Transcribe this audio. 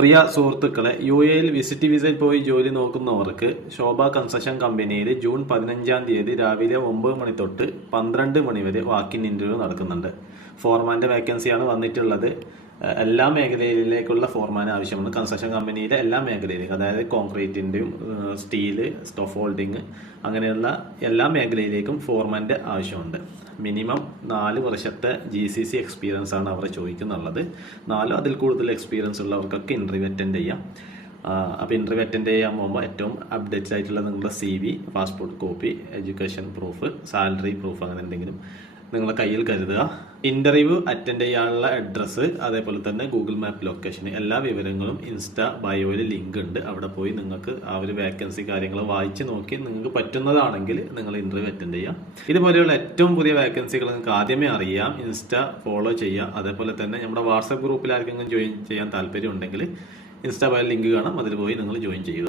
പ്രിയ സുഹൃത്തുക്കളെ, UAE visit വിസയിൽ പോയി ജോലി നോക്കുന്നവർക്ക് ശോഭ കൺസ്ട്രക്ഷൻ കമ്പനിയിൽ ജൂൺ 15-ാം തീയതി രാവിലെ 9 മണി തൊട്ട് 12 മണി വരെ വാക്കിൻ ഇന്റർവ്യൂ നടക്കുന്നുണ്ട്. ഫോർമാന്റെ വേക്കൻസിയാണ് വന്നിട്ടുള്ളത്. എല്ലാ മേഖലയിലേക്കുള്ള ഫോർമാൻ ആവശ്യമാണ്. കൺസ്ട്രക്ഷൻ കമ്പനിയിലെ എല്ലാ മേഖലയിലേക്കും, അതായത് കോൺക്രീറ്റിൻ്റെയും സ്റ്റീല്, സ്റ്റോഫ് ഹോൾഡിങ് അങ്ങനെയുള്ള എല്ലാ മേഖലയിലേക്കും ഫോർമാൻ്റെ ആവശ്യമുണ്ട്. മിനിമം 4 വർഷത്തെ GCC എക്സ്പീരിയൻസ് ആണ് അവർ ചോദിക്കുന്നുള്ളത്. 4 അതിൽ കൂടുതൽ എക്സ്പീരിയൻസ് ഉള്ളവർക്കൊക്കെ ഇൻ്റർവ്യൂ അറ്റൻഡ് ചെയ്യാം. അപ്പോൾ ഇൻ്റർവ്യൂ അറ്റൻഡ് ചെയ്യാൻ പോകുമ്പോൾ ഏറ്റവും അപ്ഡേറ്റ് ആയിട്ടുള്ള നിങ്ങളുടെ CV, passport copy, education proof, salary proof അങ്ങനെ എന്തെങ്കിലും നിങ്ങളുടെ കയ്യിൽ കരുതുക. ഇൻ്റർവ്യൂ അറ്റൻഡ് ചെയ്യാനുള്ള അഡ്രസ്സ്, അതേപോലെ തന്നെ ഗൂഗിൾ മാപ്പ് ലൊക്കേഷൻ, എല്ലാ വിവരങ്ങളും ഇൻസ്റ്റാ ബയോയിൽ ലിങ്ക് ഉണ്ട്. അവിടെ പോയി നിങ്ങൾക്ക് ആ ഒരു വേക്കൻസി കാര്യങ്ങൾ വായിച്ച് നോക്കി നിങ്ങൾക്ക് പറ്റുന്നതാണെങ്കിൽ നിങ്ങൾ ഇൻ്റർവ്യൂ അറ്റൻഡ് ചെയ്യാം. ഇതുപോലെയുള്ള ഏറ്റവും പുതിയ വേക്കൻസികൾ നിങ്ങൾക്ക് ആദ്യമേ അറിയാം. ഇൻസ്റ്റാ ഫോളോ ചെയ്യുക. അതേപോലെ തന്നെ നമ്മുടെ വാട്സാപ്പ് ഗ്രൂപ്പിൽ ആർക്കെങ്കിലും ജോയിൻ ചെയ്യാൻ താല്പര്യം ഉണ്ടെങ്കിൽ ഇൻസ്റ്റാ ബയോയിൽ ലിങ്ക് കാണാം, അതിൽ പോയി നിങ്ങൾ ജോയിൻ ചെയ്യുക.